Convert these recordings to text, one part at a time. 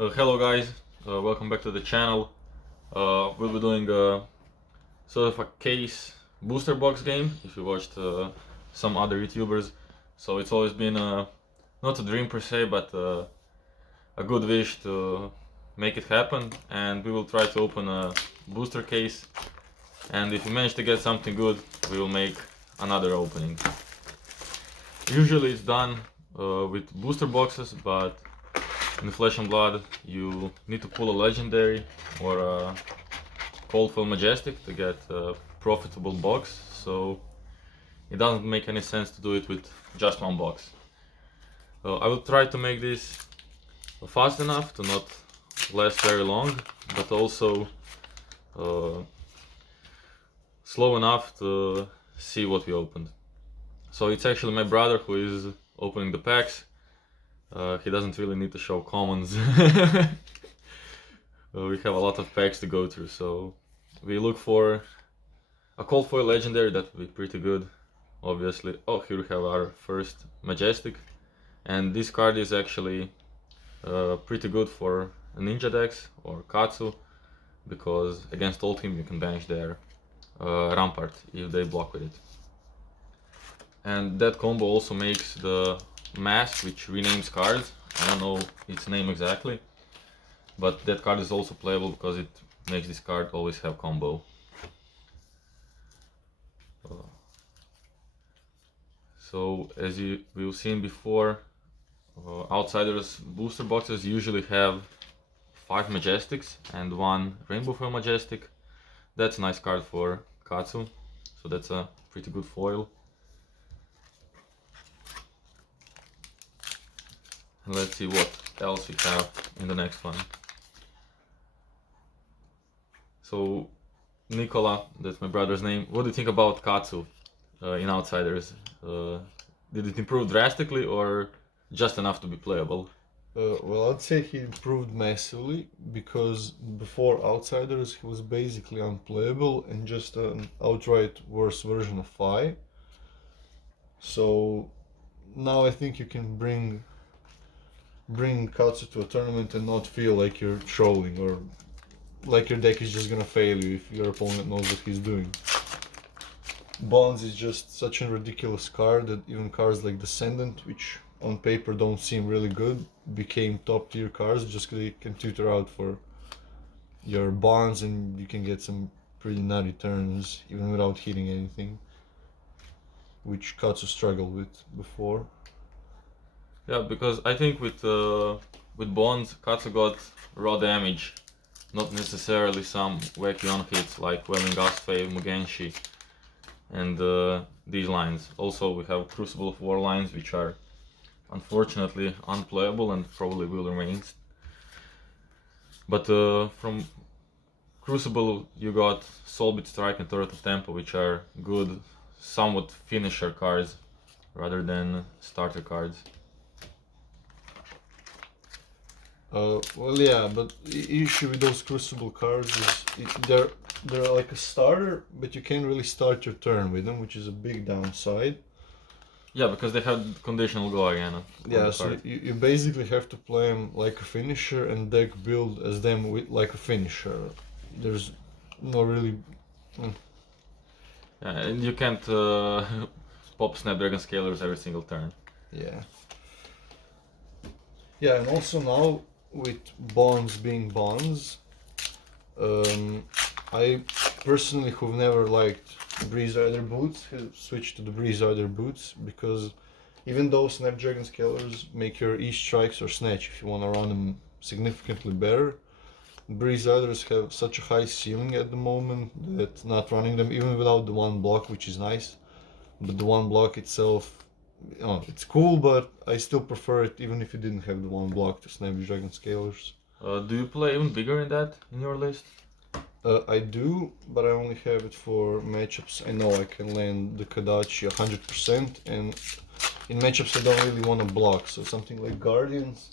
Hello guys, welcome back to the channel. We'll be doing a sort of a case booster box game, if you watched some other YouTubers. So it's always been not a dream per se, but a good wish to make it happen. And we will try to open a booster case. And if we manage to get something good, we will make another opening. Usually it's done with booster boxes, but in Flesh and Blood you need to pull a legendary or a cold foil majestic to get a profitable box, so it doesn't make any sense to do it with just one box. I will try to make this fast enough to not last very long, but also slow enough to see what we opened. So it's actually my brother who is opening the packs. He doesn't really need to show commons. We have a lot of packs to go through, so we look for a cold foil legendary. That would be pretty good, obviously. Oh, here we have our first majestic, and this card is actually pretty good for ninja decks or Katsu, because against Old Team you can banish their Rampart if they block with it. And that combo also makes the mask, which renames cards. I don't know its name exactly, but that card is also playable because it makes this card always have combo. So as we've seen before, Outsiders booster boxes usually have 5 majestics and 1 rainbow foil majestic. That's a nice card for Katsu, so that's a pretty good foil. And let's see what else we have in the next one. So Nikola, that's my brother's name, what do you think about Katsu in Outsiders? Did it improve drastically or just enough to be playable? Well, I'd say he improved massively, because before Outsiders he was basically unplayable and just an outright worse version of Fi. So now I think you can bring Katsu to a tournament and not feel like you're trolling or like your deck is just gonna fail you if your opponent knows what he's doing. Bonds is just such a ridiculous card that even cards like Descendant, which on paper don't seem really good, became top tier cards just because you can tutor out for your bonds and you can get some pretty nutty turns even without hitting anything, which Katsu struggled with before. Yeah, because I think with Bonds, Katsu got raw damage, not necessarily some wacky on hits like Welling Gastfave, Mugenshi, and these lines. Also we have Crucible of War lines, which are unfortunately unplayable and probably will remain. But from Crucible you got Soulbit Strike and Turret of Tempo, which are good, somewhat finisher cards rather than starter cards. Well, yeah, but the issue with those Crucible cards is they're like a starter, but you can't really start your turn with them, which is a big downside. Yeah, because they have conditional go again. Yeah, so you basically have to play them like a finisher and deck build as them with like a finisher. There's no really... Yeah, and you can't pop Snapdragon Scalers every single turn. Yeah. Yeah, and also now with bonds being bonds, I personally who've never liked Breeze Rider boots have switched to the Breeze Rider boots, because even though Snapdragon Scalers make your E-strikes or snatch, if you want to run them, significantly better, Breeze Riders have such a high ceiling at the moment that not running them, even without the one block, which is nice, but the one block itself, it's cool, but I still prefer it even if you didn't have the one block to Snapdragon Scalers. Do you play even bigger in that in your list? I do, but I only have it for matchups. I know I can land the Kadachi 100%, and in matchups I don't really want to block, so something like Guardians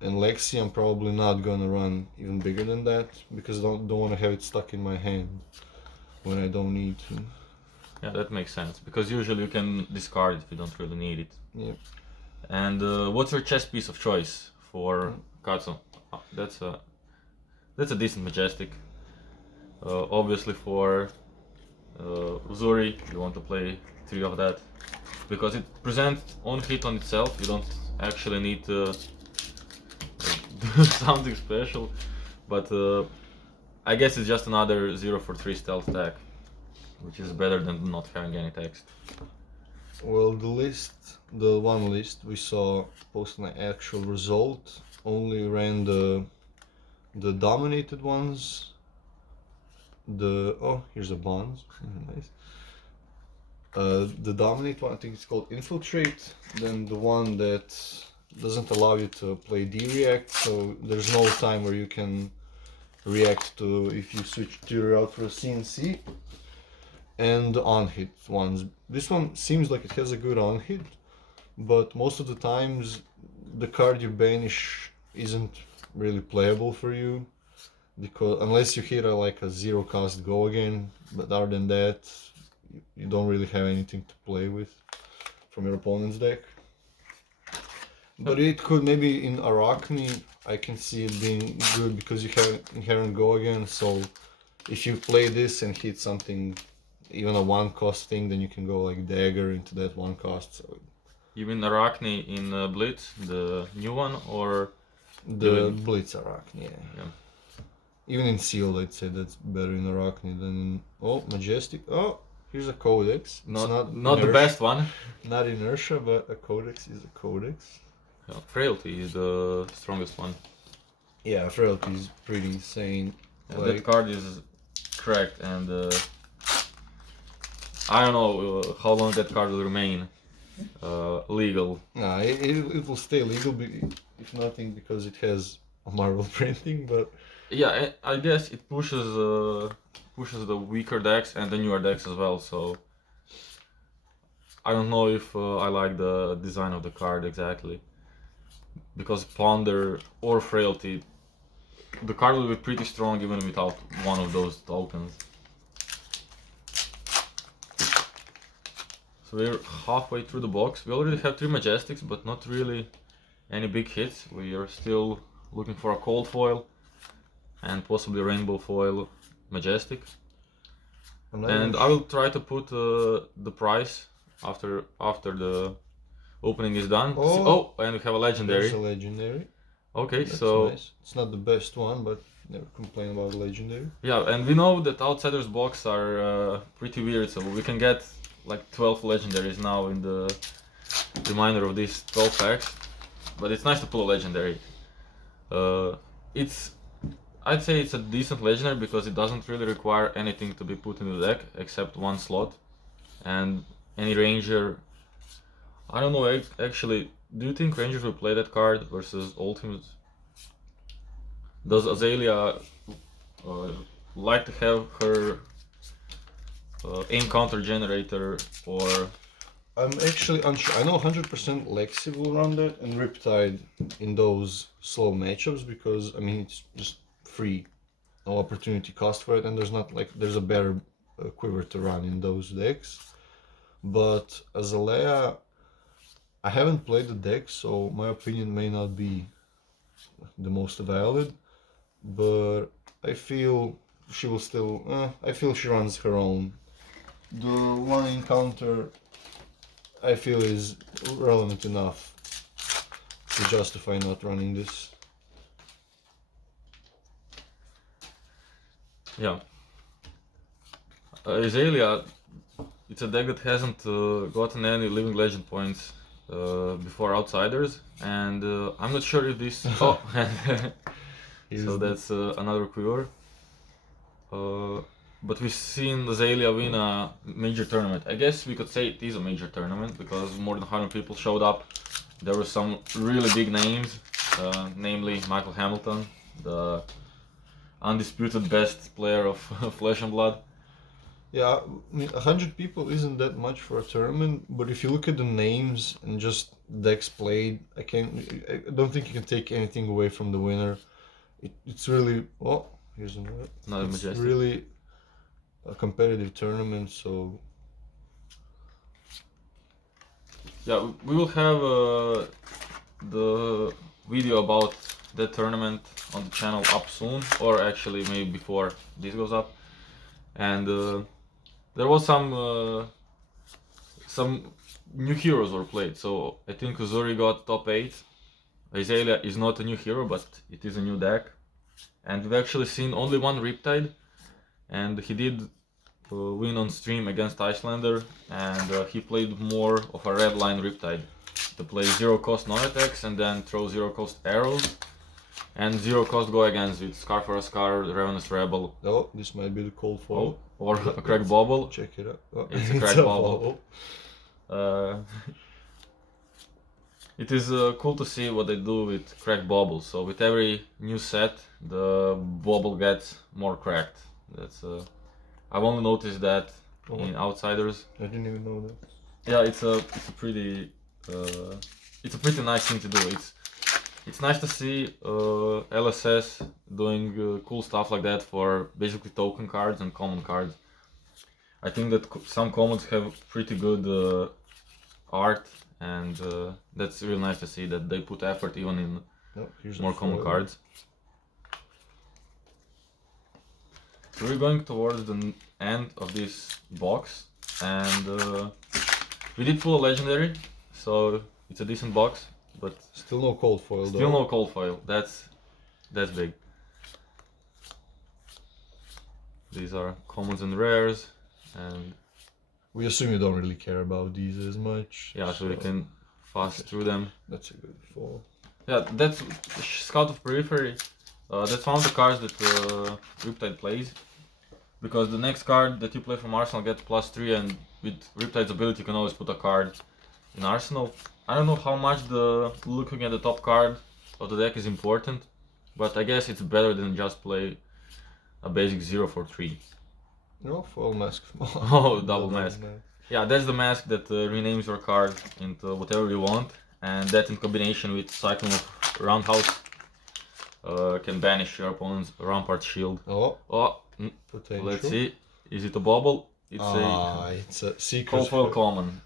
and Lexi I'm probably not gonna run even bigger than that, because I don't want to have it stuck in my hand when I don't need to. Yeah, that makes sense, because usually you can discard it if you don't really need it. Yeah. And what's your chess piece of choice for Katsu? That's a decent Majestic. Obviously for Uzuri, you want to play 3 of that because it presents on hit on itself. You don't actually need to do something special, but I guess it's just another 0 for 3 stealth attack, which is better than not having any text. Well, the one list we saw posting an actual result only ran the dominated ones. Here's a bonds. Nice. The dominate one, I think it's called Infiltrate. Then the one that doesn't allow you to play D-React, so there's no time where you can react to if you switch to out for a CNC. And the on-hit ones. This one seems like it has a good on-hit, but most of the times the card you banish isn't really playable for you, because unless you hit like a 0 cost go again, but other than that, you don't really have anything to play with from your opponent's deck. But it could maybe in Arachne, I can see it being good because you have inherent go again, so if you play this and hit something, even a 1 cost thing, then you can go like dagger into that 1 cost. So You mean Arachne in Blitz, the new one, or the Blitz Arachne, yeah. Yeah. Even in Sealed, I'd say that's better in Arachne than in Majestic. Oh, here's a Codex. It's not the best one? Not Inertia, but a Codex is a Codex. Yeah, Frailty is the strongest one. Yeah, Frailty is pretty insane. Yeah, that card is cracked, and I don't know how long that card will remain legal. Nah, it will stay legal, if nothing, because it has a Marvel printing, but... Yeah, I guess it pushes the weaker decks and the newer decks as well, so... I don't know if I like the design of the card exactly. Because Ponder or Frailty, the card will be pretty strong even without one of those tokens. So we're halfway through the box. We already have 3 Majestics, but not really any big hits. We are still looking for a Cold Foil and possibly Rainbow Foil Majestic. And I will try to put the price after the opening is done. Oh, and we have a Legendary. There's a Legendary. Okay, That's so... nice. It's not the best one, but never complain about a Legendary. Yeah, and we know that Outsiders box are pretty weird, so we can get like 12 Legendaries now in the reminder of these 12 packs. But it's nice to pull a Legendary. I'd say it's a decent Legendary because it doesn't really require anything to be put in the deck except 1 slot. And any Ranger... I don't know, actually, do you think Rangers will play that card versus Ultimates? Does Azalea like to have her aim counter generator, or... I'm actually unsure. I know 100% Lexi will run that and Riptide in those slow matchups because, I mean, it's just free. No opportunity cost for it, and there's a better quiver to run in those decks. But Azalea, I haven't played the deck, so my opinion may not be the most valid, but I feel she will still, I feel she runs her own. The 1 encounter I feel is relevant enough to justify not running this. Yeah. Azalea, it's a deck that hasn't gotten any Living Legend points before Outsiders, and I'm not sure if this... Oh! So that's another quiver. But we've seen Azalea win a major tournament. I guess we could say it is a major tournament because more than 100 people showed up. There were some really big names, namely Michael Hamilton, the undisputed best player of Flesh and Blood. Yeah, I mean, 100 people isn't that much for a tournament, but if you look at the names and just decks played, I don't think you can take anything away from the winner. It's really, here's another. It's really a competitive tournament, so... Yeah, we will have the video about that tournament on the channel up soon, or actually maybe before this goes up. And there was some new heroes were played. So I think Uzuri got top 8. Azalea is not a new hero, but it is a new deck. And we've actually seen only one Riptide, and he did win on stream against Icelander, and he played more of a red line Riptide to play 0 cost non-attacks and then throw 0 cost arrows, and 0 cost go against with Scar for a Scar, Ravenous Rebel. Oh, this might be the cold foil. Or a Crack Bobble. Check it out. Oh, It's a Crack Bobble. It is cool to see what they do with Crack Bobble. So with every new set, the bobble gets more cracked. That's I've only noticed that in Outsiders. I didn't even know that. Yeah, it's a pretty nice thing to do. It's nice to see LSS doing cool stuff like that for basically token cards and common cards. I think that some commons have pretty good art, and that's really nice to see that they put effort even in more common cards. So we're going towards the end of this box, and we did pull a legendary, so it's a decent box, but still no cold foil. Still no cold foil. That's big. These are commons and rares, and we assume you don't really care about these as much. Yeah, so we can fast through them. That's a good fall. Yeah, that's Scout of Periphery. That's one of the cards that Riptide plays, because the next card that you play from Arsenal gets +3, and with Riptide's ability you can always put a card in Arsenal. I don't know how much the looking at the top card of the deck is important, but I guess it's better than just play a basic 0 for 3. No, foil mask. Oh, double mask. Yeah, that's the mask that renames your card into whatever you want, and that in combination with Cyclone of Roundhouse can banish your opponent's Rampart Shield. Oh, let's see. Is it a bobble? It's a secret cold foil common.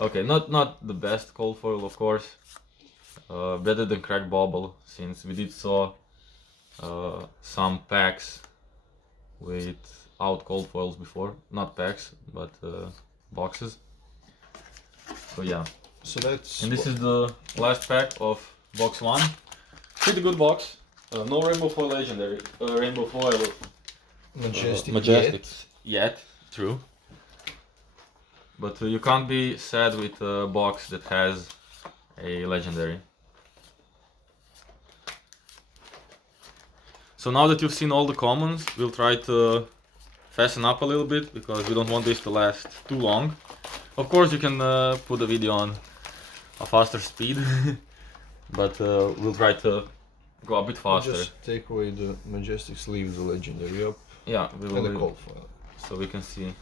Okay, not the best cold foil, of course. Better than Crack Bobble, since we did saw some packs without cold foils before. Not packs, but boxes. So yeah. So that's. And this is the last pack of box 1. Pretty good box. No Rainbow Foil Legendary. Rainbow Foil Majestics yet. True. But you can't be sad with a box that has a legendary. So now that you've seen all the commons, we'll try to fasten up a little bit, because we don't want this to last too long. Of course you can put the video on a faster speed, but we'll try to go a bit faster. Just take away the Majestics, leave the legendary up. Yeah, we will. And the cold foil. So we can see.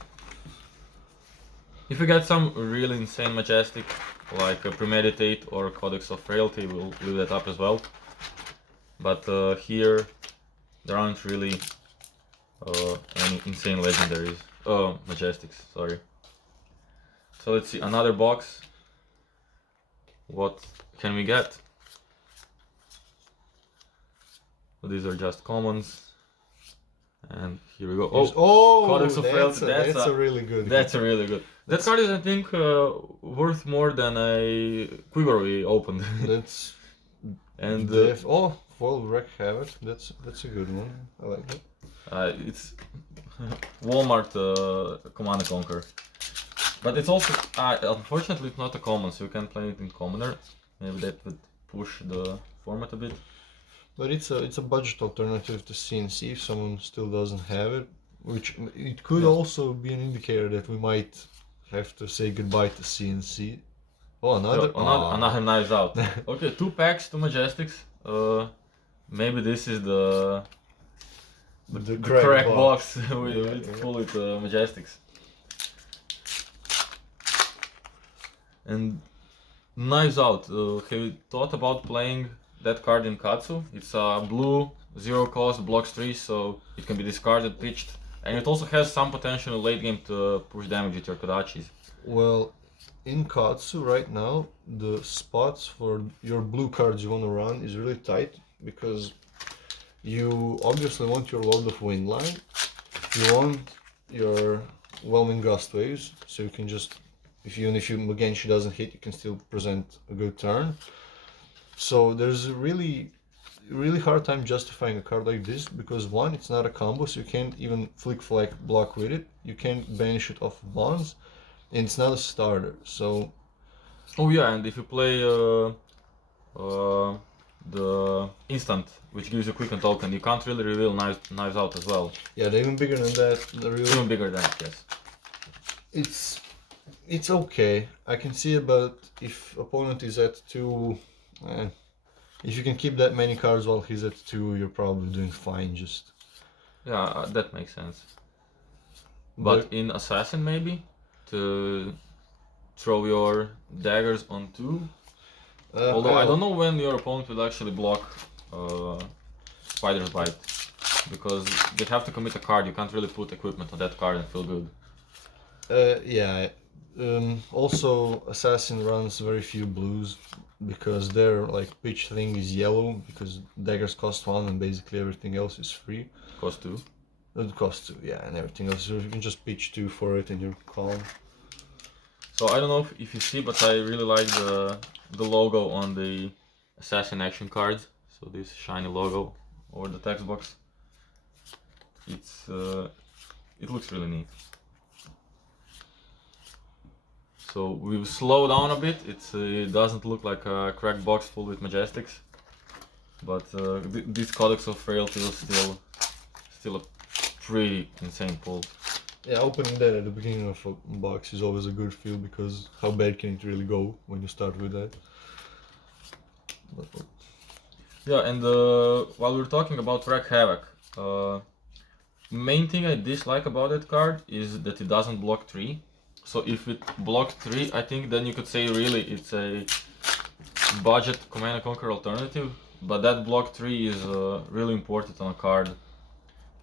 If we get some really insane Majestic, like a Premeditate or Codex of Frailty, we'll leave that up as well. But here, there aren't really any insane legendaries. Oh, Majestics, sorry. So let's see, another box. What can we get? So these are just commons. And here we go. Oh, Codex of Frailty. That's a really good. That's a really good. That card is, I think, worth more than a Quiver we opened. That's. And foil Wreck Havoc. That's a good one. I like it. It's Walmart Command & Conquer, but it's also unfortunately it's not a common, so you can play it in commoner. Maybe that would push the format a bit. But it's a budget alternative to CNC if someone still doesn't have it, which it could also be an indicator that we might have to say goodbye to CNC. Oh, another Knives Out. Okay, 2 packs, 2 Majestics. Maybe this is the crack box full with Majestics. And Knives Out. Have you thought about playing that card in Katsu? It's a blue, 0 cost, blocks 3, so it can be discarded, pitched, and it also has some potential late game to push damage with your Kodachis. Well, in Katsu right now, the spots for your blue cards you want to run is really tight because you obviously want your Lord of Windline, you want your Whelming Gust Waves, so you can just, even if Mugenshi doesn't hit, you can still present a good turn. So there's a really hard time justifying a card like this because one, it's not a combo, so you can't even flick flag block with it. You can't banish it off of bonds, and it's not a starter. So Oh yeah, and if you play the instant, which gives you quicken token, you can't really reveal knives out as well. yeah, they're even bigger than that. Even bigger than that, yes. It's okay. I can see it, but if opponent is at 2, if you can keep that many cards while he's at 2, you're probably doing fine. Just Yeah, that makes sense. But in Assassin maybe to throw your daggers on 2. Although I don't know when your opponent will actually block Spider's Bite, because they have to commit a card. You can't really put equipment on that card and feel good. yeah. Also, Assassin runs very few blues because their like pitch thing is yellow because daggers cost 1 and basically everything else is free. Cost 2. It costs 2, yeah, and everything else. So you can just pitch 2 for it and you're calm. So I don't know if you see, but I really like the logo on the Assassin action cards. So this shiny logo over the text box. It looks really neat. So we've slowed down a bit. It doesn't look like a cracked box full with Majestics, but this Codex of Frailty is still a pretty insane pull. Yeah, opening that at the beginning of a box is always a good feel because how bad can it really go when you start with that? Yeah, and while we're talking about Wreak Havoc, main thing I dislike about that card is that it doesn't block 3. So if it blocked 3, I think then you could say really it's a budget Command & Conquer alternative, but that block 3 is really important on a card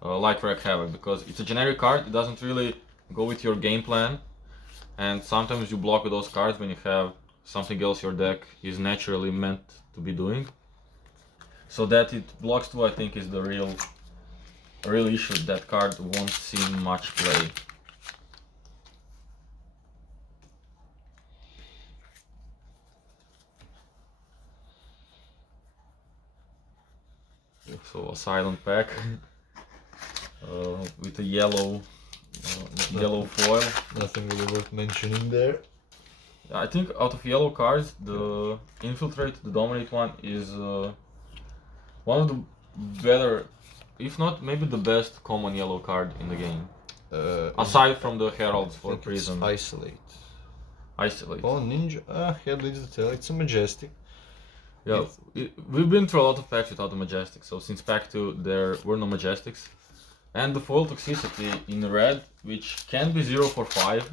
like Wreak Havoc, because it's a generic card, it doesn't really go with your game plan, and sometimes you block with those cards when you have something else your deck is naturally meant to be doing. So that it blocks 2, I think, is the real issue. That card won't see much play. So a silent pack with a yellow foil. Nothing really worth mentioning there. I think out of yellow cards, the Infiltrate, the Dominate one, is one of the better, if not maybe the best common yellow card in the game. Aside from the Heralds for Prison. Isolate. Isolate. Oh, Ninja. Head leads the tail. It's a Majestic. Yeah, we've been through a lot of packs without the Majestics, so since pack 2 there were no Majestics. And the foil Toxicity in red, which can be 0 for 5.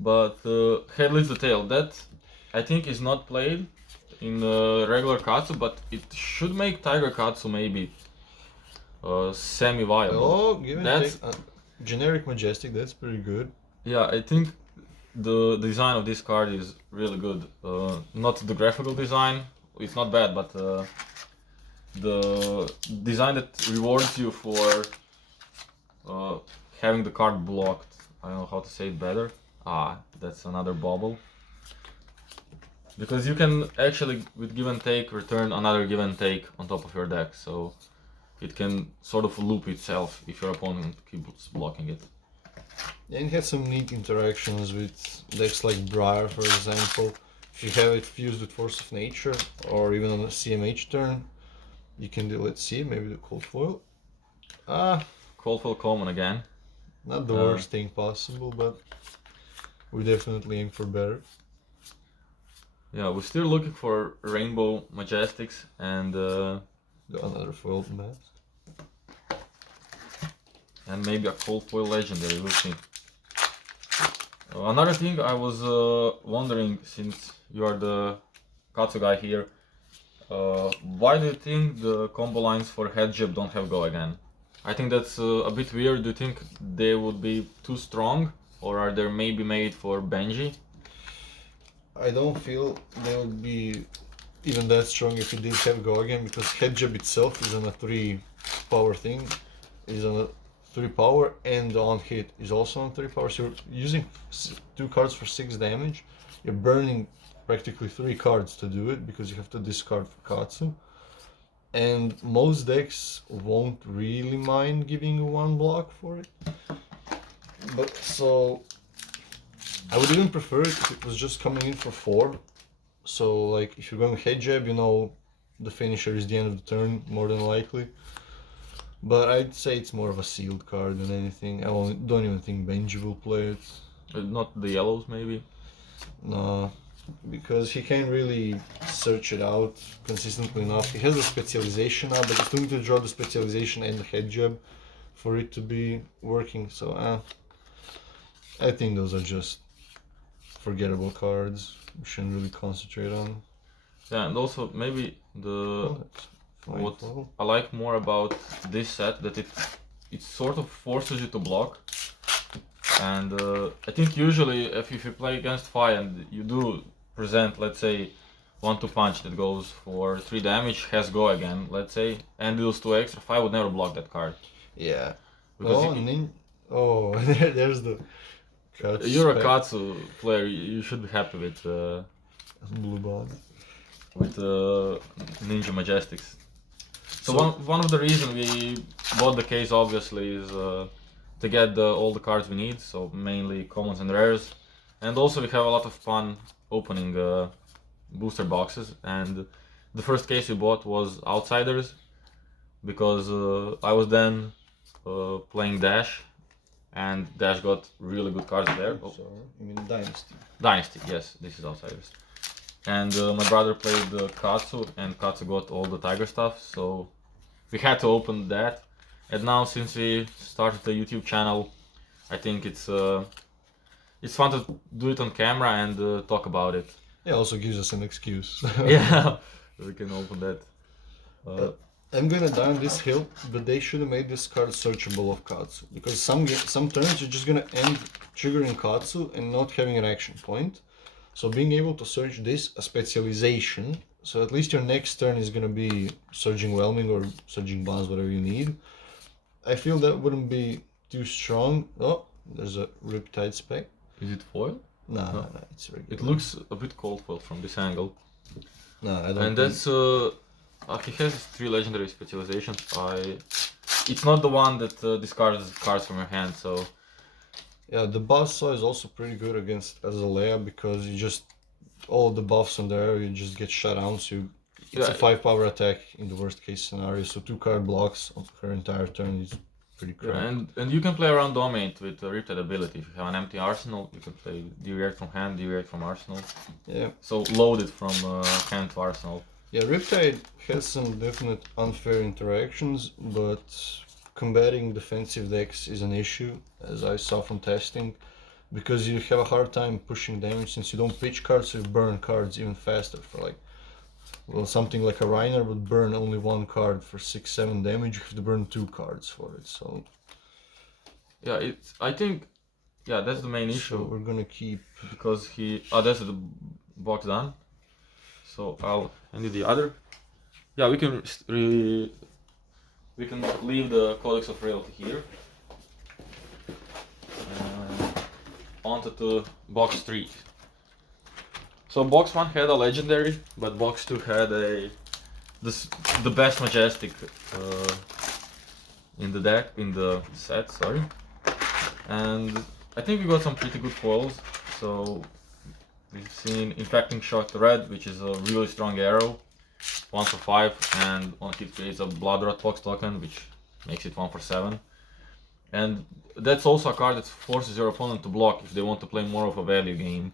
But Head leads the tail, that I think is not played in regular Katsu, but it should make Tiger Katsu maybe semi-viable. Oh, give and take. Generic Majestic, that's pretty good. Yeah, I think the design of this card is really good. Not the graphical design, it's not bad, but the design that rewards you for having the card blocked. I don't know how to say it better. That's another bubble. Because you can actually, with give and take, return another give and take on top of your deck, so it can sort of loop itself if your opponent keeps blocking it. And it has some neat interactions with decks like Briar, for example. If you have it fused with Force of Nature, or even on a CMH turn, you can do, let's see, maybe the Cold Foil. Cold Foil common again. Not the worst thing possible, but we definitely aim for better. Yeah, we're still looking for Rainbow Majestics and another foil mask. And maybe a Cold Foil Legendary, we'll see. Another thing I was wondering, since you are the Katsu guy here, why do you think the combo lines for Head Jib don't have Go again? I think that's a bit weird. Do you think they would be too strong or are they maybe made for Benji? I don't feel they would be even that strong if you did have Go again, because head jab itself is on a 3 power thing, is on a 3 power, and the on hit is also on 3 power. So you're using 2 cards for 6 damage. You're burning practically 3 cards to do it because you have to discard for Katsu. And most decks won't really mind giving you 1 block for it. But so I would even prefer it if it was just coming in for 4. So like if you're going head jab, you know the finisher is the end of the turn more than likely. But I'd say it's more of a sealed card than anything. Don't even think Benji will play it. Not the yellows, maybe. No, because he can't really search it out consistently enough. He has the specialization now, but you still need to draw the specialization and the head jab for it to be working. So I think those are just forgettable cards. We shouldn't really concentrate on. Yeah, and also maybe what I like more about this set, that it sort of forces you to block. And I think usually if you play against Fi and you do present, let's say, 1-2 punch that goes for 3 damage, has Go again, let's say, and deals 2 extra, Fi would never block that card. Yeah. Because there's the Katsu. You're a Katsu player, you should be happy with Blue Bond. With Ninja Majestics. So one of the reasons we bought the case obviously is to get all the cards we need, so mainly commons and rares, and also we have a lot of fun opening booster boxes. And the first case we bought was Outsiders, because I was then playing Dash, and Dash got really good cards there. Oh. Sorry, you mean Dynasty? Dynasty, yes, this is Outsiders. And my brother played Katsu, and Katsu got all the Tiger stuff, so we had to open that. And now, since we started the YouTube channel, I think it's fun to do it on camera and talk about it. Yeah, also gives us an excuse. Yeah, we can open that. I'm gonna die on this hill, but they should have made this card searchable of Katsu, because some turns you're just gonna end triggering Katsu and not having an action point. So being able to search this a specialization, so at least your next turn is gonna be Surging Whelming or Surging Bonds, whatever you need. I feel that wouldn't be too strong. Oh, there's a Riptide spec. Is it foil? No, it's regular. It looks a bit cold foil from this angle. No, I don't. And that's he has 3 legendary specializations. It's not the one that discards cards from your hand, so. Yeah, the Buzzsaw is also pretty good against Azalea, because you just all the buffs on there, you just get shut down. So it's a 5 power attack in the worst case scenario. So 2 card blocks on her entire turn is pretty crap. Yeah, and you can play around Dominate with the Riptide ability. If you have an empty arsenal, you can play D-React from hand, D-React from arsenal. Yeah. So loaded from hand to arsenal. Yeah, Riptide has some definite unfair interactions, but combating defensive decks is an issue, as I saw from testing, because you have a hard time pushing damage since you don't pitch cards, so you burn cards even faster. For like, well, something like a Reiner would burn only 1 card for 6-7 damage, you have to burn 2 cards for it. So yeah, I think that's the main issue. So we're gonna keep, because that's the box done. So I'll hand you the other. Yeah, we can leave the Codex of Reality here. Onto to box 3. So box 1 had a legendary, but box 2 had the best Majestic in the set, sorry. And I think we got some pretty good foils. So we've seen Infecting Shock Red, which is a really strong arrow, 1 for 5, and on hit creates a Blood Rot Fox token, which makes it 1 for 7. And that's also a card that forces your opponent to block if they want to play more of a value game.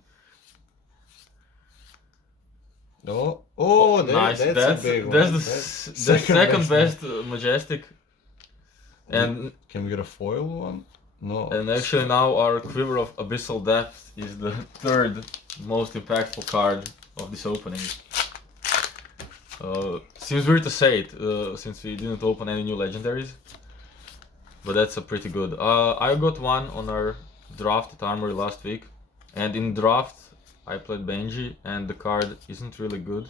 nice. That's a big one. That's the second best Majestic. And can we get a foil one? No. And actually now our Quiver of Abyssal Depth is the 3rd most impactful card of this opening. Seems weird to say it, since we didn't open any new legendaries, but that's a pretty good. I got one on our drafted Armory last week, and in draft I played Benji, and the card isn't really good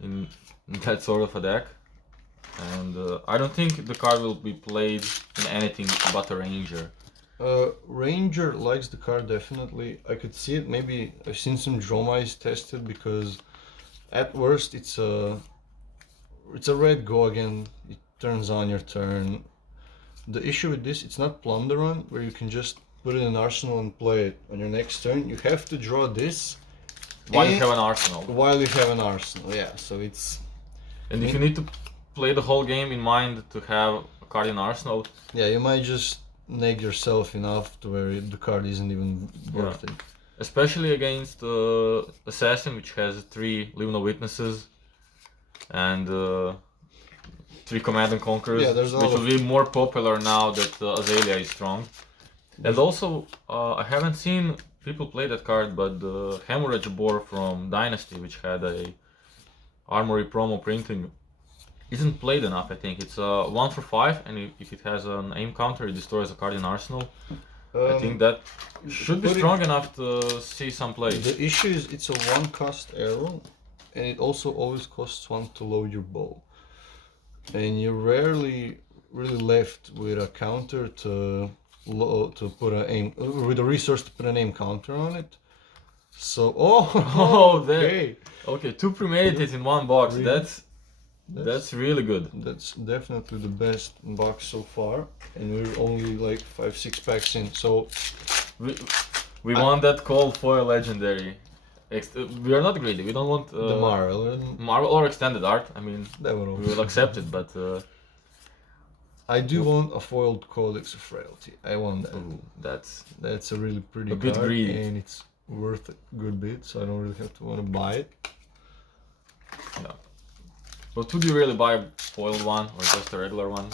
in that sort of a deck. And I don't think the card will be played in anything but a Ranger. Ranger likes the card definitely. I could see it. Maybe I've seen some Dromais tested because at worst it's a red go again. It turns on your turn. The issue with this, it's not Plunder Run where you can just put it in arsenal and play it on your next turn. You have to draw this While you have an arsenal. while you have an arsenal. Yeah, so it's And if you need to play the whole game in mind to have a card in arsenal, you might just neg yourself enough to where the card isn't even worth it. especially against Assassin, which has 3 Live No Witnesses and 3 Command and Conquerors, Yeah, there's a lot which will of- be more popular now that Azalea is strong. And also, I haven't seen people play that card, but the Hemorrhage Boar from Dynasty, which had a Armory promo printing, isn't played enough. I think it's 1 for 5, and if it has an aim counter, it destroys a card in arsenal. I think that should be put it- strong enough to see some play. The issue is it's a 1 cost arrow, and it also always costs 1 to load your bow. And you're rarely really left with a counter to put an aim with a resource to put an aim counter on it. So okay. Okay, 2 premeditates in 1 box. Really? That's really good. That's definitely the best box so far, and we're only like 5-6 packs in. So We want that cold foil legendary. We are not greedy. We don't want the Marvel, Marvel or extended art. I mean, that one. we will accept it, but I do want a foiled Codex of Frailty. I want that. ooh, That's a really pretty A bit card, greedy. and it's worth a good bit, so I don't really have to want to buy it. yeah. But would you really buy a foiled one or just a regular one?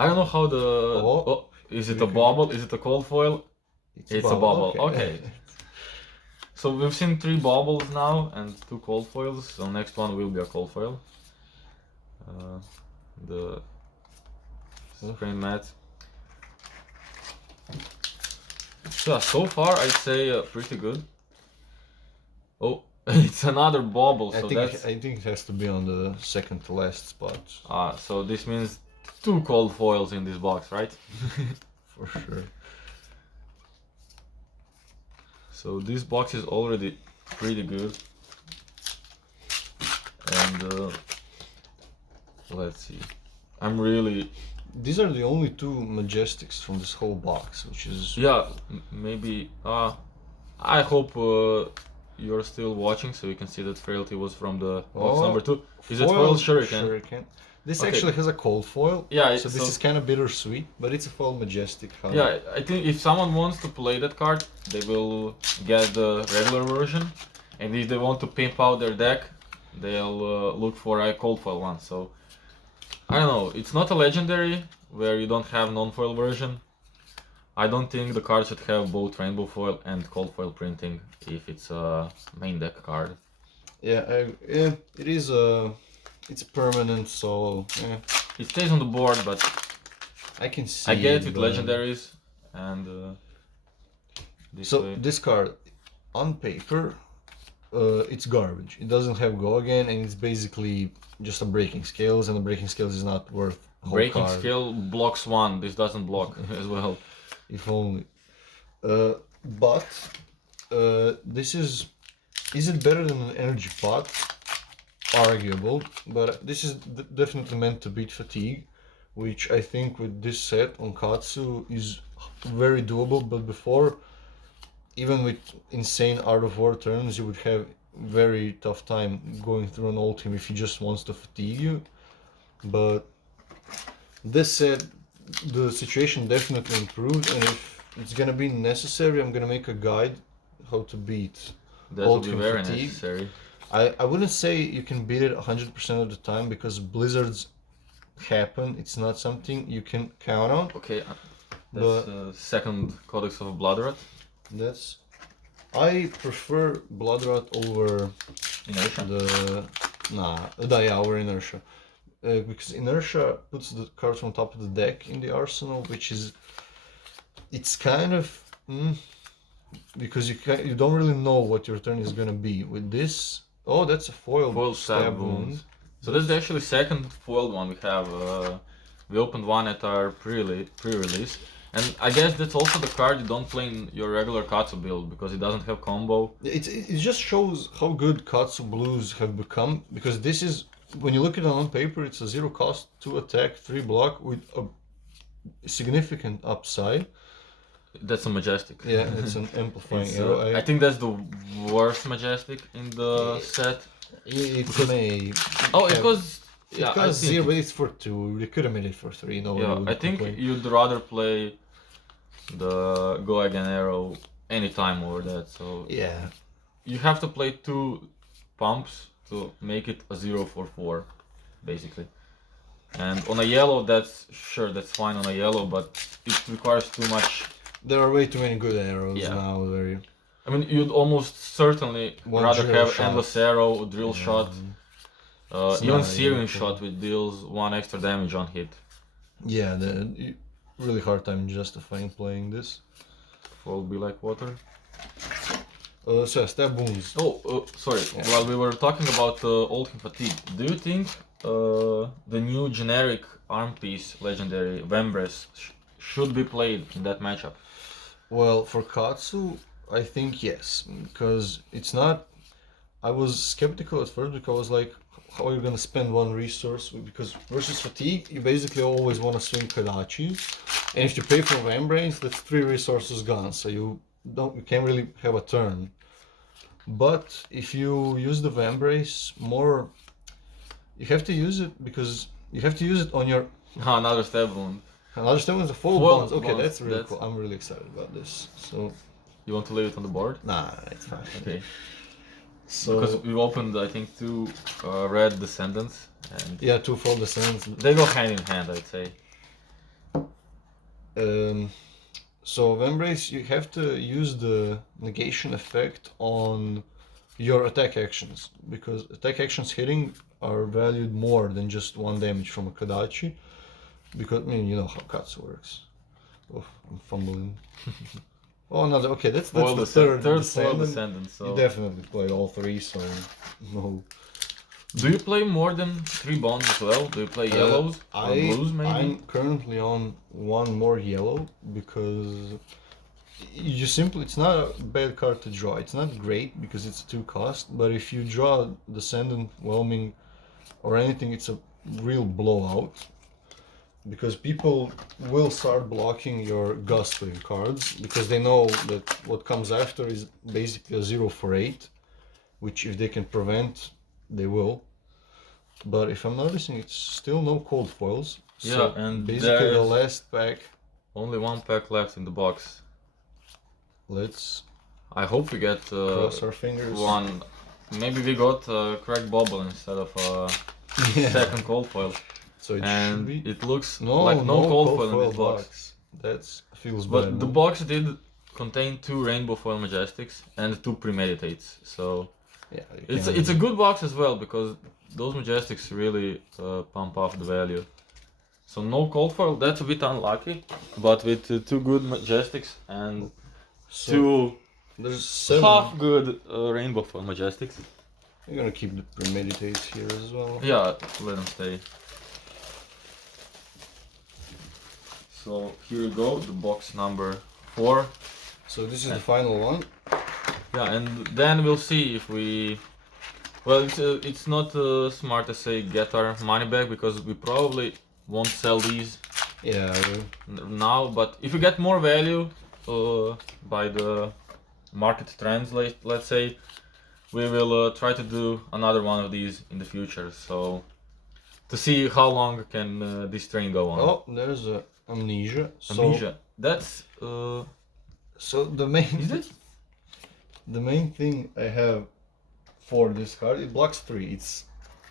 I don't know how the. Oh. Is it a bauble? Is it a cold foil? It's a bauble. Okay. So we've seen 3 baubles now and 2 cold foils. So next one will be a cold foil. The Screen Mat. So far I'd say pretty good. Oh, it's another bauble. So that's I think it has to be on the second to last spot so this means 2 cold foils in this box, right? for sure. So this box is already pretty good. And let's see. I'm really These are the only 2 Majestics from this whole box, which is maybe I hope you're still watching so you can see that Frailty was from the box number 2. Is it foil Shuriken? This Okay. actually has a cold foil. Yeah, so this is kind of bittersweet, but it's a foil Majestic. Yeah, I think if someone wants to play that card, they will get the regular version, and if they want to pimp out their deck, they'll look for a cold foil one. So I don't know. It's not a legendary where you don't have non-foil version. I don't think the card should have both rainbow foil and cold foil printing if it's a main deck card. Yeah, it is it's permanent, so It stays on the board, but I can see. I get it with but- legendaries and this So way. this card, on paper, it's garbage. It doesn't have go again, and it's basically just a breaking scales, and the breaking scales is not worth a whole Breaking card. skill blocks 1. This doesn't block as well. If only. But this is it better than an energy pot? Arguable, but this is definitely meant to beat fatigue, which I think with this set on Katsu is very doable. But before, even with insane Art of War turns, you would have very tough time going through an ultim if he just wants to fatigue you. But this set, the situation definitely improved, and if it's gonna be necessary, I'm gonna make a guide how to beat. That will be Ultimate very fatigue. necessary. I wouldn't say you can beat it 100% of the time because blizzards happen. It's not something you can count on. Okay, that's second Codex of Bloodrat. That's I prefer Bloodrat over Inertia. over Inertia. Because Inertia puts the cards on top of the deck in the arsenal, which is it's kind of because you don't really know what your turn is gonna be with this. Oh, that's a Foil stab stab wound. wounds. So this is actually second foiled one we have. We opened one at our pre-release. And I guess that's also the card you don't play in your regular Katsu build because it doesn't have combo. It just shows how good Katsu Blues have become, because this is, when you look at it on paper, it's a 0 cost, 2 attack, 3 block with a significant upside. That's a majestic. Yeah, it's an amplifying It's, arrow. I think that's the worst majestic in the set. It may. Oh, have- because yeah, I because think 0 is for 2. They could have made it for 3. No one yeah, would I think complain. you'd rather play the Go Again arrow anytime over that. So Yeah. you have to play 2 pumps to make it a 0 for 4, basically. And on a yellow, that's fine on a yellow, but it requires too much. There are way too many good arrows Yeah. now. Very. I mean, you'd almost certainly One rather drill have shot. endless arrow, drill shot, It's even not searing even shot, which deals 1 extra damage on hit. Yeah, really hard time justifying playing this. Will be like water. So stab wounds. Oh, sorry. Yeah. While we were talking about Old King Fatigue, do you think the new generic arm piece legendary Vembres should be played in that matchup? Well, for Katsu, I think yes, because it's not. I was skeptical at first because I was like, how are you gonna spend one resource? Because versus fatigue, you basically always want to swing Kadachi, and if you pay for Vambrace, that's 3 resources gone. So you can't really have a turn. But if you use the Vambrace more, you have to use it because you have to use it on your. Another stab wound. Another step is a full Full bonds. Okay, bonds, that's really that's- cool. I'm really excited about this. So You want to leave it on the board? nah, it's fine. Okay. So Because we opened, I think, 2 red descendants, and yeah, 2 full descents. they go hand in hand, I'd say. So Vambrace, you have to use the negation effect on your attack actions, because attack actions hitting are valued more than just 1 damage from a Kadachi. Because I mean, you know how Katsu works. Oh, I'm fumbling. Oh, another. Okay, that's Foil the third third foil descendant. descendant. So You definitely played all 3, so no. do you play more than 3 bonds as well? Do you play yellows or blues maybe? I'm currently on 1 more yellow because you simply, it's not a bad card to draw. It's not great because it's 2 cost, but if you draw Descendant, Whelming, or anything, it's a real blowout. Because people will start blocking your Gustwave cards because they know that what comes after is basically a 0 for 8, which if they can prevent, they will. But if I'm noticing, it's still no cold foils. Yeah, So and basically the there's- last pack. Only 1 pack left in the box. Let's I hope we get cross our fingers. one. Maybe we got cracked bubble instead of Yeah. second cold foil. So it should And be. it looks No, like no cold foil in foil this box. That's feels But bad. the no? box did contain 2 rainbow foil majestics and 2 premeditates. So Yeah, you it's a good box as well because those majestics really pump up the value. So no cold foil, that's a bit unlucky. But with 2 good majestics and so 2 there's 7. half good rainbow foil majestics. We're gonna keep the premeditates here as well. Yeah, let them stay. So here you go, the box number 4. So this is the final one. Yeah, and then we'll see if we. Well, it's not smart to say get our money back because we probably won't sell these Yeah, now. But if we get more value by the market trends, let's say, we will try to do another one of these in the future. So to see how long can this train go on. oh, there's a amnesia. So, Amnesia. That's So the main is it? the main thing I have for this card, it blocks 3. It's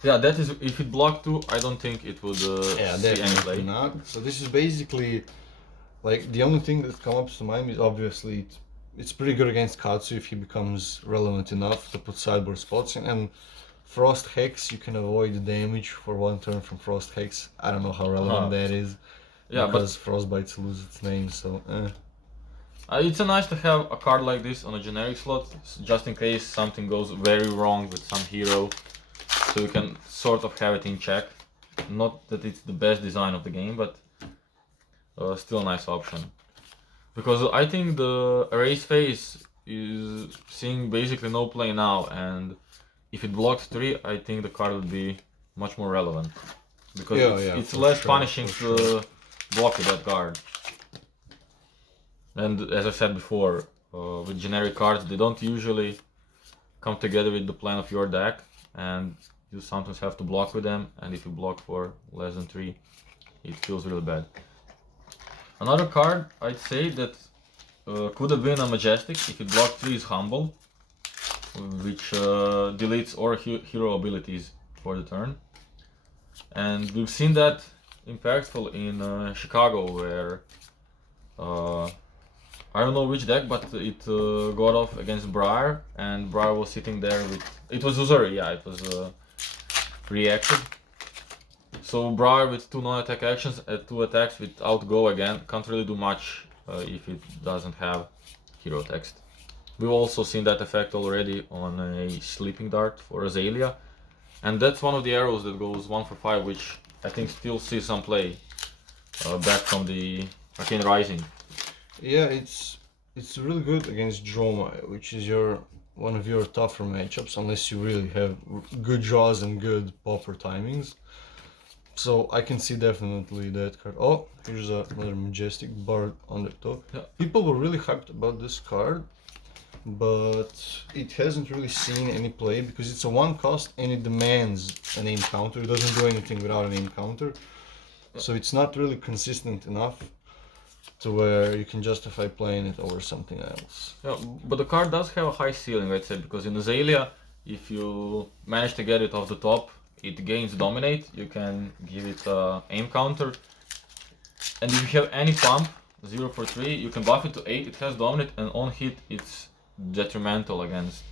Yeah, that is. If it blocked 2, I don't think it would see any definitely play. not. So this is basically like the only thing that comes to mind is obviously it's pretty good against Katsu if he becomes relevant enough to put sideboard spots in, and Frost Hex, you can avoid the damage for 1 turn from Frost Hex. I don't know how relevant that is. Yeah, but because Frostbites lose its name, so It's nice to have a card like this on a generic slot, just in case something goes very wrong with some hero, so you can sort of have it in check. Not that it's the best design of the game, but still a nice option. Because I think the Erase phase is seeing basically no play now, and if it blocked 3, I think the card would be much more relevant. Because it's less punishing to block with that card. And as I said before, with generic cards, they don't usually come together with the plan of your deck, and you sometimes have to block with them, and if you block for less than 3, it feels really bad. Another card I'd say that could have been a Majestic if it blocked 3 is Humble, which deletes all hero abilities for the turn. And we've seen that impactful in Chicago, where I don't know which deck, but it got off against Briar, and Briar was sitting there with... It was Uzuri, yeah, it was reacted. So Briar with 2 non-attack actions, 2 attacks with outgo again, can't really do much if it doesn't have hero text. We've also seen that effect already on a Sleeping Dart for Azalea, and that's one of the arrows that goes 1 for 5, which I think still sees some play back from the Arcane Rising. Yeah, it's really good against Dromai, which is one of your tougher matchups, unless you really have good draws and good popper timings. So I can see definitely that card. Oh, here's another Majestic Bard Undertow. Yeah. People were really hyped about this card, but it hasn't really seen any play because it's a 1 cost and it demands a name counter. It doesn't do anything without a name counter. So it's not really consistent enough to where you can justify playing it over something else. Yeah, but the card does have a high ceiling, I'd say, because in Azalea, if you manage to get it off the top, it gains Dominate, you can give it aim counter, and if you have any pump, 0 for 3, you can buff it to 8, it has Dominate, and on hit it's detrimental against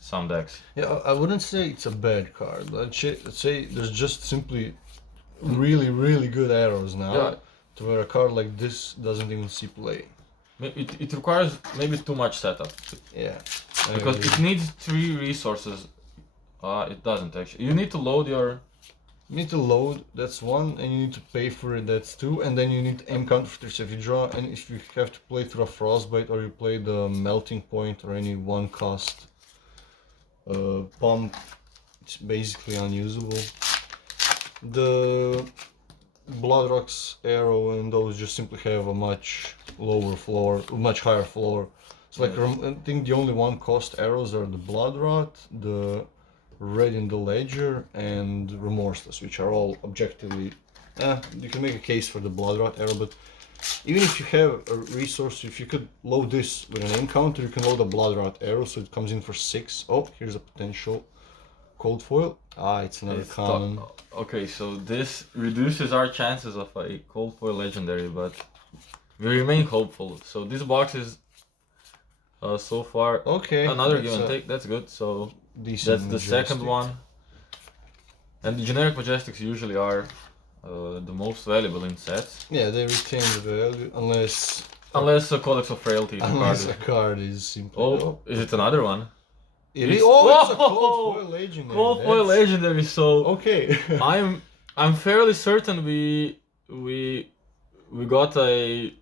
some decks. Yeah, I wouldn't say it's a bad card. Let's say there's just simply really, really good arrows now. Yeah. To where a card like this doesn't even see play. It requires maybe too much setup. Yeah. Because it needs 3 resources. It doesn't actually. You need to load your... You need to load, that's 1, and you need to pay for it, that's 2, and then you need aim counter for 3. So if you draw, and if you have to play through a Frostbite, or you play the Melting Point, or any 1 cost pump, it's basically unusable. The Bloodrock's arrow and those just simply have a much lower floor, much higher floor. So like I think the only 1 cost arrows are the Bloodrot, the Red in the Ledger, and Remorseless, which are all objectively... you can make a case for the Bloodrot arrow, but even if you have a resource, if you could load this with an aim counter, you can load a Bloodrot arrow, so it comes in for 6. Oh, here's a potential Cold Foil. It's another common. Okay, so this reduces our chances of a Cold Foil Legendary, but we remain hopeful. So this box is so far another give and take. That's good. So that's the Majestic. second one. And the generic Majestics usually are the most valuable in sets. Yeah, they retain the value Unless a Codex of Frailty. Unless a card is simply. Is it another one? It's a Cold Foil Legendary. Cold Foil Legendary. So okay. I'm fairly certain we got a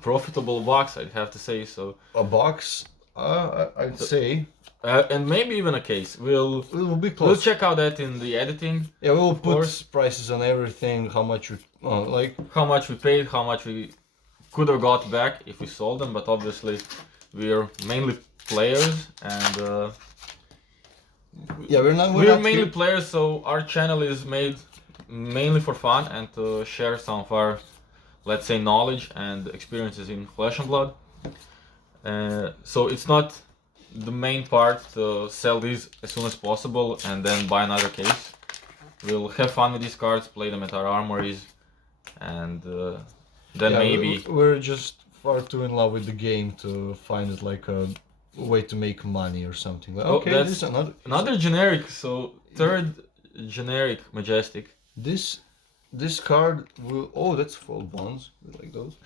profitable box. I'd have to say so. A box, I'd say. And maybe even a case. We'll be close. We'll check out that in the editing. Yeah, we'll put prices on everything. How much how much we paid, how much we could have got back if we sold them. But obviously, we're mainly players, and yeah, we're mainly players, so our channel is made mainly for fun and to share some of our, let's say, knowledge and experiences in Flesh and Blood. So it's not the main part to sell these as soon as possible and then buy another case. We'll have fun with these cards, play them at our armories, and then maybe... We're just far too in love with the game to find it like a way to make money or something. Like, okay, that's this is another generic, so third generic Majestic. This card will... Oh, that's foiled bonds. We like those.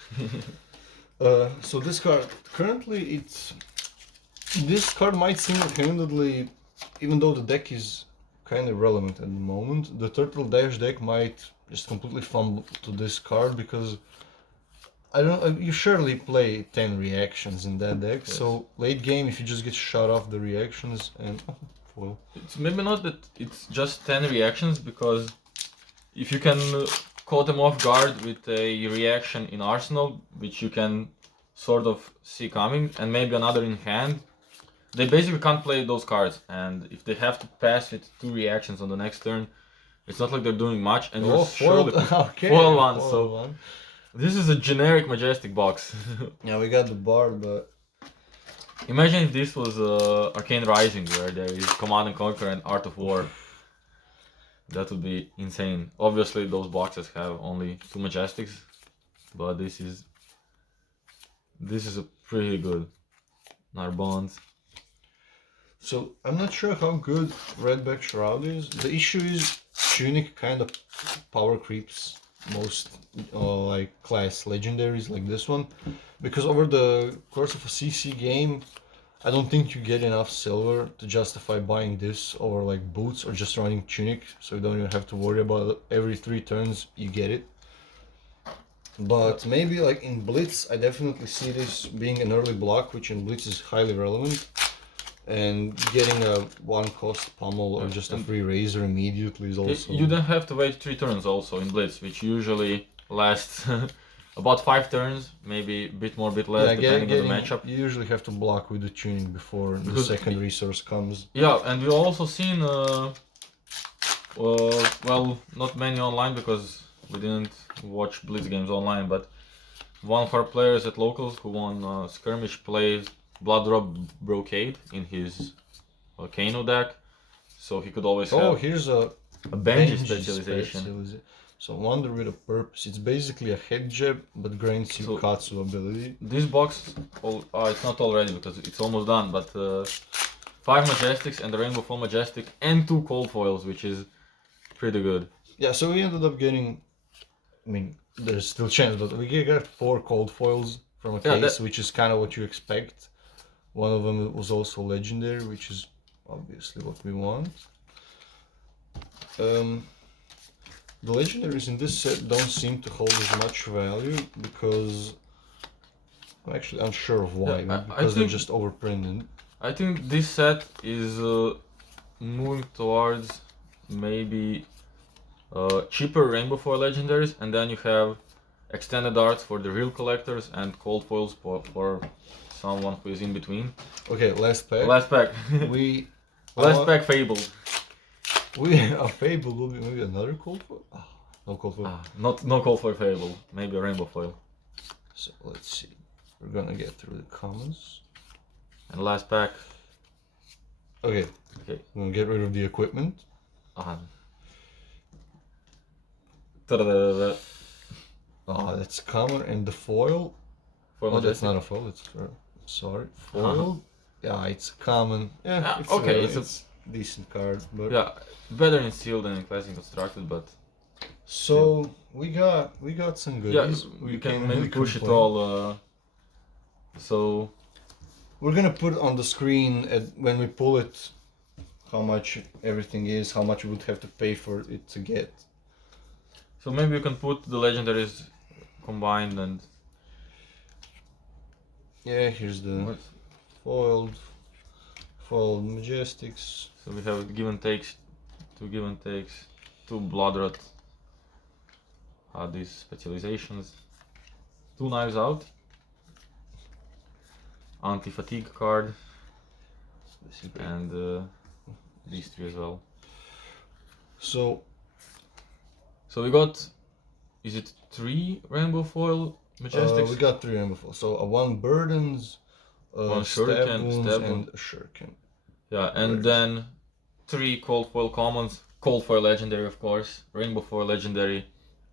So this card currently this card might single-handedly, even though the deck is kind of relevant at the moment, the Turtle Dash deck might just completely fumble to this card because I don't. You surely play 10 reactions in that deck, Yes. so late game if you just get shut off the reactions and foil. It's maybe not that it's just 10 reactions, because if you can caught them off guard with a reaction in arsenal, which you can sort of see coming, and maybe another in hand, they basically can't play those cards. And if they have to pass with 2 reactions on the next turn, it's not like they're doing much, and you're surely Okay. foil one. foil So one. this is a generic Majestic box. Yeah, we got the Bard, but Imagine if this was Arcane Rising, where there is Command and Conquer and Art of War. That would be insane. Obviously, those boxes have only 2 Majestics, but this is a pretty good Narbonne. so I'm not sure how good Redback Shroud is. The issue is Tunic kind of power creeps most like class legendaries like this one, because over the course of a CC game, I don't think you get enough silver to justify buying this over like boots or just running Tunic, so you don't even have to worry about it. Every 3 turns you get it. But maybe like in Blitz, I definitely see this being an early block, which in Blitz is highly relevant. And getting a 1 cost pummel or just a free razor immediately is also. You don't have to wait 3 turns also in Blitz, which usually lasts about 5 turns, maybe a bit more, bit less, depending on the matchup. You usually have to block with the tuning before the Because second resource comes. Yeah, and we also seen, well, not many online because we didn't watch Blitz games online, but one of our players at locals who won skirmish plays Blood Drop Brocade in his Kano deck, so he could always Oh, have here's a Benji Benji specialization. So Wonder with a purpose. It's basically a head jab, but grants you So- Katsu ability. This box, it's not already because it's almost done, but 5 Majestics and the Rainbow Foil Majestic and 2 Cold Foils, which is pretty good. Yeah, so we ended up getting. I mean, there's still chance, but we got 4 cold foils from a Yeah, case, which is kind of what you expect. One of them was also legendary, which is obviously what we want. The legendaries in this set don't seem to hold as much value because I'm actually unsure of why. Yeah, Maybe I because they're think- just overprinted. I think this set is moving towards maybe cheaper Rainbow Foil legendaries, and then you have extended arts for the real collectors and cold foils for someone who is in between. Okay, last pack. Last pack. We Last pack Fable. a Fable will be maybe another cold foil. Ah, no cold foil. No cold foil Fable. Maybe a Rainbow Foil. So let's see. We're gonna get through the comments. And last pack. Okay. Okay. We're gonna get rid of the equipment. Ta-da-da-da-da. Ah, that's common, and the foil. Foil Oh, that's Majestic. not a foil. It's sorry. Foil. Yeah, it's common. Yeah, Ah, it's okay, it's it's a decent card, but Yeah, better in sealed than in classic constructed, but so we got some yeah, goodies. we can can't maybe really push it complain. all. So We're gonna put on the screen when we pull it how much everything is, how much we would have to pay for it to get. So maybe you can put the legendaries combined and Yeah, here's the foiled Majestics. so we have give and takes, 2 Bloodrot. These specializations, 2 Knives Out, anti-fatigue card, and these 3 as well. So So we got, is it 3 Rainbow Foil Majestics? we got 3 rainbow foils. So 1 burdens, One stab shuriken, wounds, stab and wound. a shuriken. Yeah, and then 3 Cold Foil commons, Cold Foil legendary of course, Rainbow Foil legendary,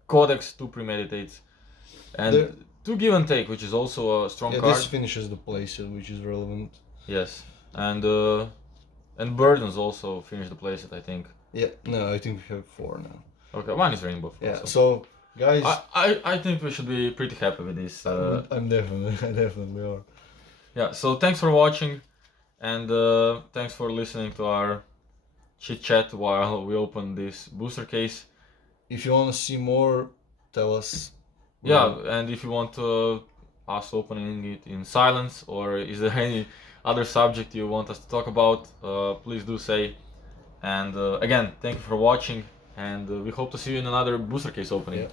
Codex 2 premeditates, and There- 2 give and take, which is also a strong Yeah, card. this finishes the playset, which is relevant. Yes, and burdens also finish the playset, I think. Yeah, no, I think we have 4 now. Okay, 1 is Rainbow Foil. Yeah, so- so Guys, I think we should be pretty happy with this. I'm definitely, I definitely are. Yeah, so thanks for watching, and thanks for listening to our chit chat while we open this booster case. If you want to see more, tell us. Yeah, and if you want us opening it in silence, or is there any other subject you want us to talk about, please do say. And again, thank you for watching, and we hope to see you in another booster case opening. Yeah.